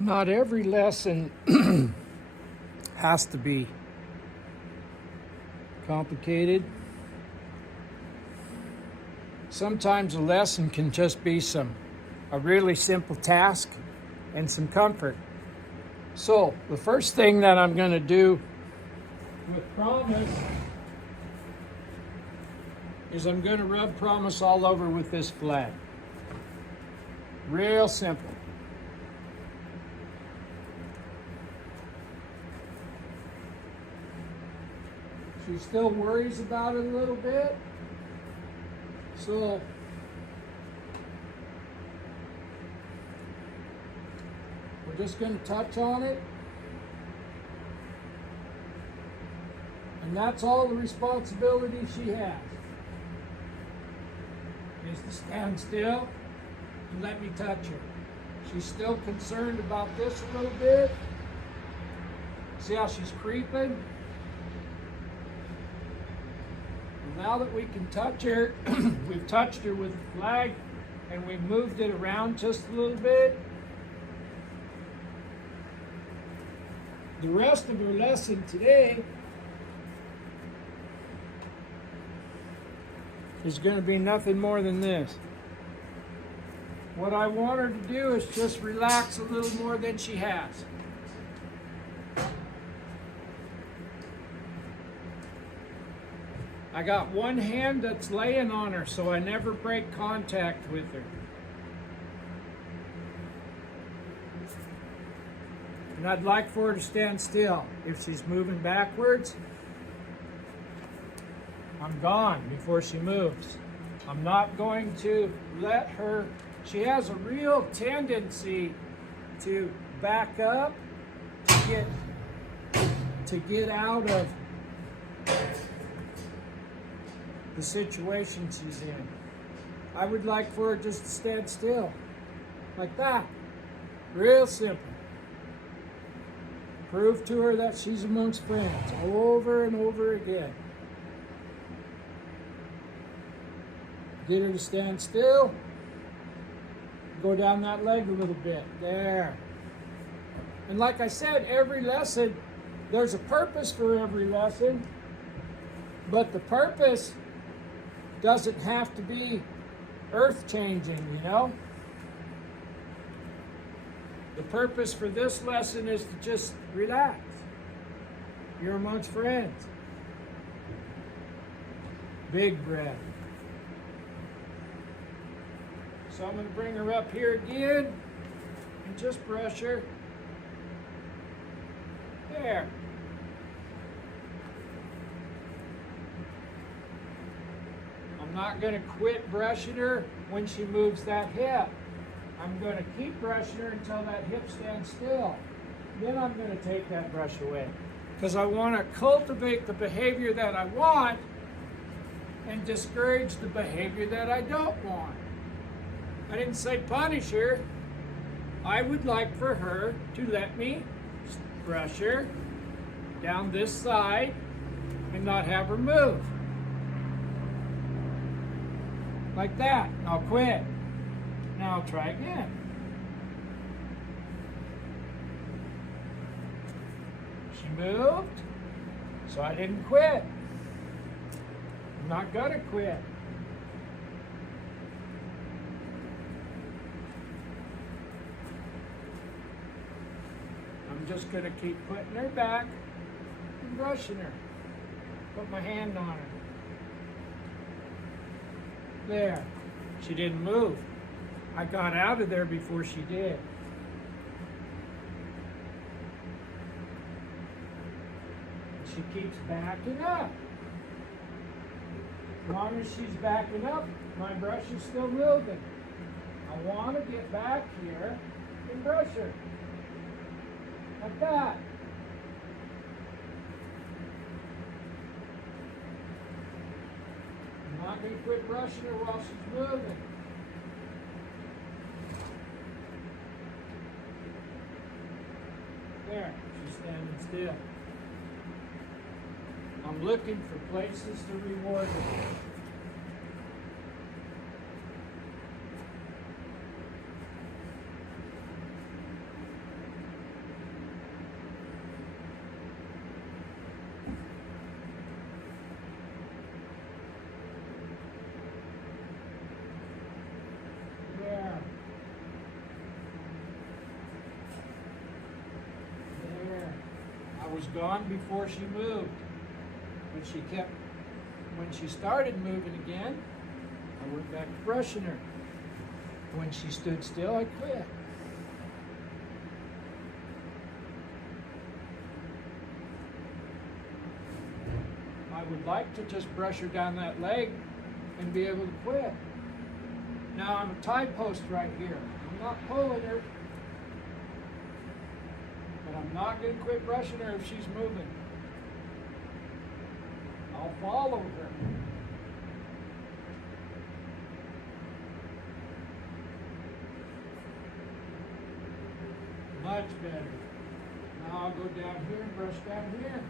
Not every lesson has to be complicated. Sometimes a lesson can just be a really simple task and some comfort. So the first thing that I'm going to do with Promise is I'm going to rub Promise all over with this flag. Real simple. She still worries about it a little bit. So we're just going to touch on it. And that's all the responsibility she has. Is to stand still and let me touch her. She's still concerned about this a little bit. See how she's creeping? Now that we can touch her, we've touched her with the flag and we've moved it around just a little bit. The rest of her lesson today is going to be nothing more than this. What I want her to do is just relax a little more than she has. I got one hand that's laying on her, so I never break contact with her. And I'd like for her to stand still. If she's moving backwards, I'm gone before she moves. I'm not going to let her. She has a real tendency to back up, to get out of the situation she's in. I would like for her just to stand still, like that. Real simple. Prove to her that she's amongst friends over and over again. Get her to stand still. Go down that leg a little bit. There. And like I said, every lesson, there's a purpose for every lesson, but the purpose doesn't have to be earth-changing, you know? The purpose for this lesson is to just relax. You're amongst friends. Big breath. So I'm going to bring her up here again and just brush her. There. I'm not going to quit brushing her when she moves that hip. I'm going to keep brushing her until that hip stands still. Then I'm going to take that brush away. Because I want to cultivate the behavior that I want and discourage the behavior that I don't want. I didn't say punish her. I would like for her to let me brush her down this side and not have her move. Like that. I'll quit. Now I'll try again. She moved, so I didn't quit. I'm not gonna quit. I'm just gonna keep putting her back and brushing her. Put my hand on her. There. She didn't move. I got out of there before she did. She keeps backing up. As long as she's backing up, my brush is still moving. I want to get back here and brush her. Like that. I'm not going to quit brushing her while she's moving. There, she's standing still. I'm looking for places to reward her. was gone before she moved. When she started moving again, I went back to brushing her. When she stood still, I quit. I would like to just brush her down that leg and be able to quit. Now I'm a tie post right here. I'm not pulling her, but I'm not going to quit brushing her if she's moving. I'll follow her. Much better. Now I'll go down here and brush down here.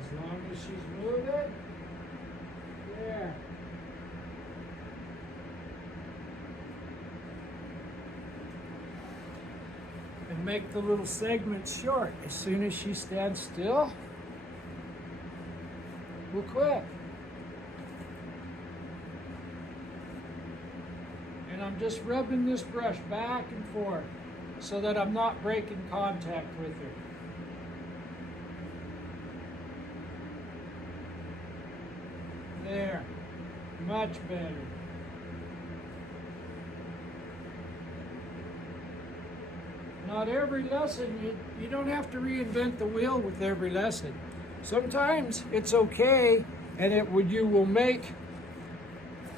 As long as she's moving, there. And make the little segments short. As soon as she stands still, we'll quit. And I'm just rubbing this brush back and forth so that I'm not breaking contact with her. There, much better. Not every lesson, you don't have to reinvent the wheel with every lesson. Sometimes it's okay, and you will make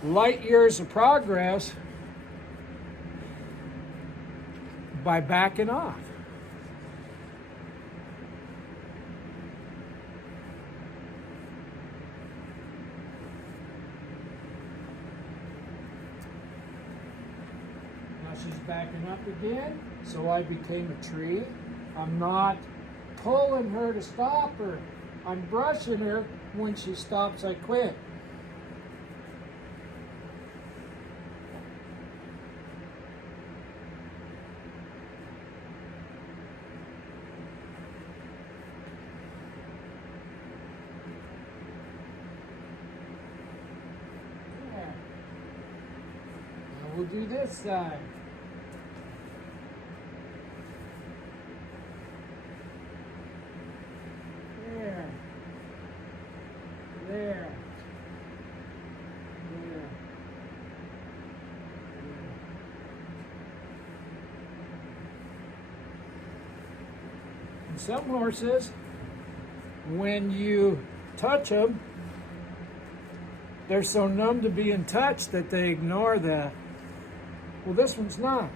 light years of progress by backing off. She's backing up again, so I became a tree. I'm not pulling her to stop her. I'm brushing her. When she stops, I quit. There. Now we'll do this side. There. And some horses, when you touch them, they're so numb to being touched that they ignore that. Well, this one's not.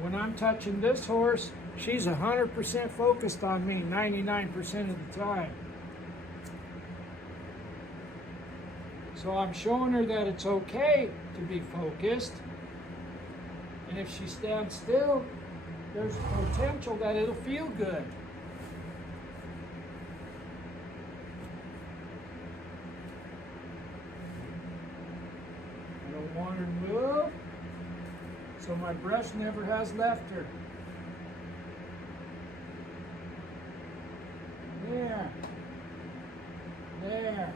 When I'm touching this horse, she's 100% focused on me 99% of the time. So I'm showing her that it's okay to be focused. And if she stands still, there's potential that it'll feel good. I don't want her to move, so my brush never has left her. There. There.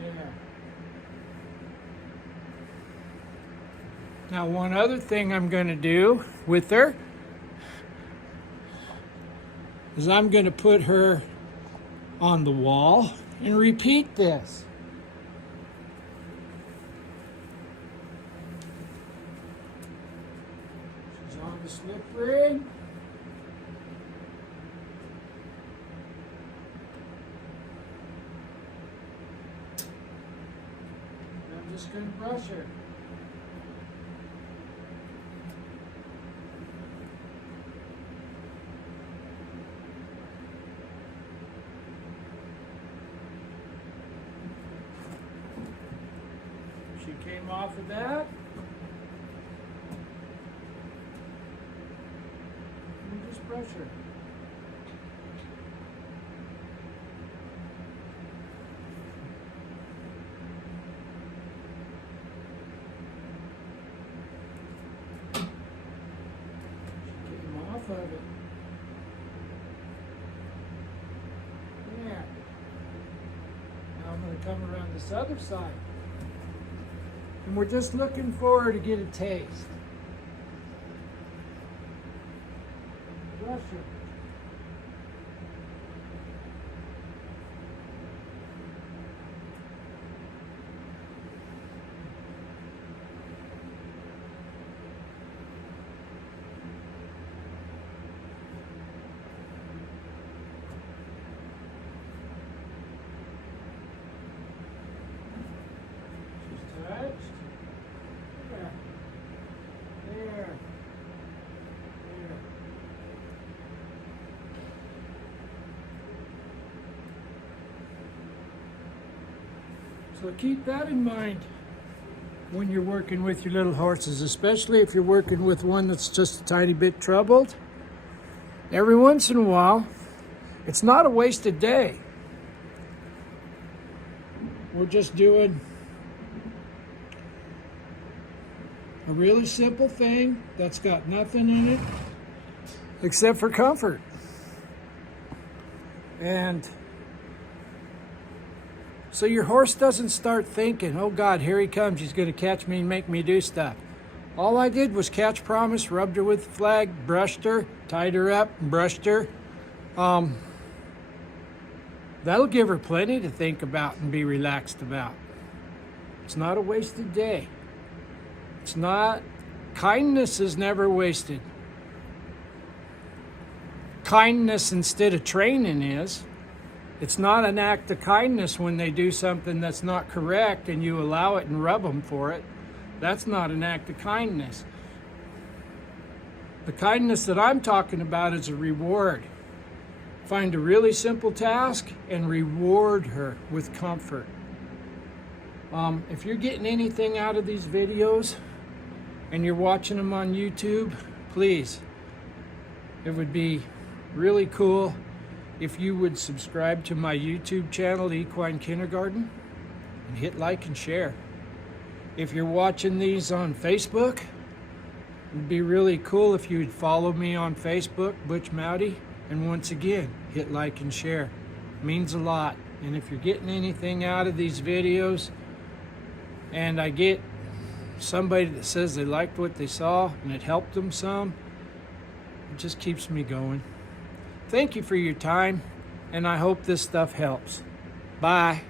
There. Now, one other thing I'm going to do with her is I'm going to put her on the wall and repeat this. She's on the slip ring. I'm just going to brush her. She came off of that. And just brush her. Of it. There. Now I'm going to come around this other side. And we're just looking for her to get a taste. Brush her. So keep that in mind when you're working with your little horses, especially if you're working with one that's just a tiny bit troubled. Every once in a while, it's not a wasted day. We're just doing a really simple thing that's got nothing in it except for comfort. And so your horse doesn't start thinking, oh God, here he comes, he's going to catch me and make me do stuff. All I did was catch Promise, rubbed her with the flag, brushed her, tied her up, and brushed her. That'll give her plenty to think about and be relaxed about. It's not a wasted day. It's not, kindness is never wasted. Kindness instead of training is. It's not an act of kindness when they do something that's not correct and you allow it and rub them for it. That's not an act of kindness. The kindness that I'm talking about is a reward. Find a really simple task and reward her with comfort. If you're getting anything out of these videos and you're watching them on YouTube, please, it would be really cool if you would subscribe to my YouTube channel, Equine Kindergarten, and hit like and share. If you're watching these on Facebook, it'd be really cool if you would follow me on Facebook, Butch Mowdy, and once again, hit like and share. It means a lot. And if you're getting anything out of these videos, and I get somebody that says they liked what they saw and it helped them some, it just keeps me going. Thank you for your time, and I hope this stuff helps. Bye.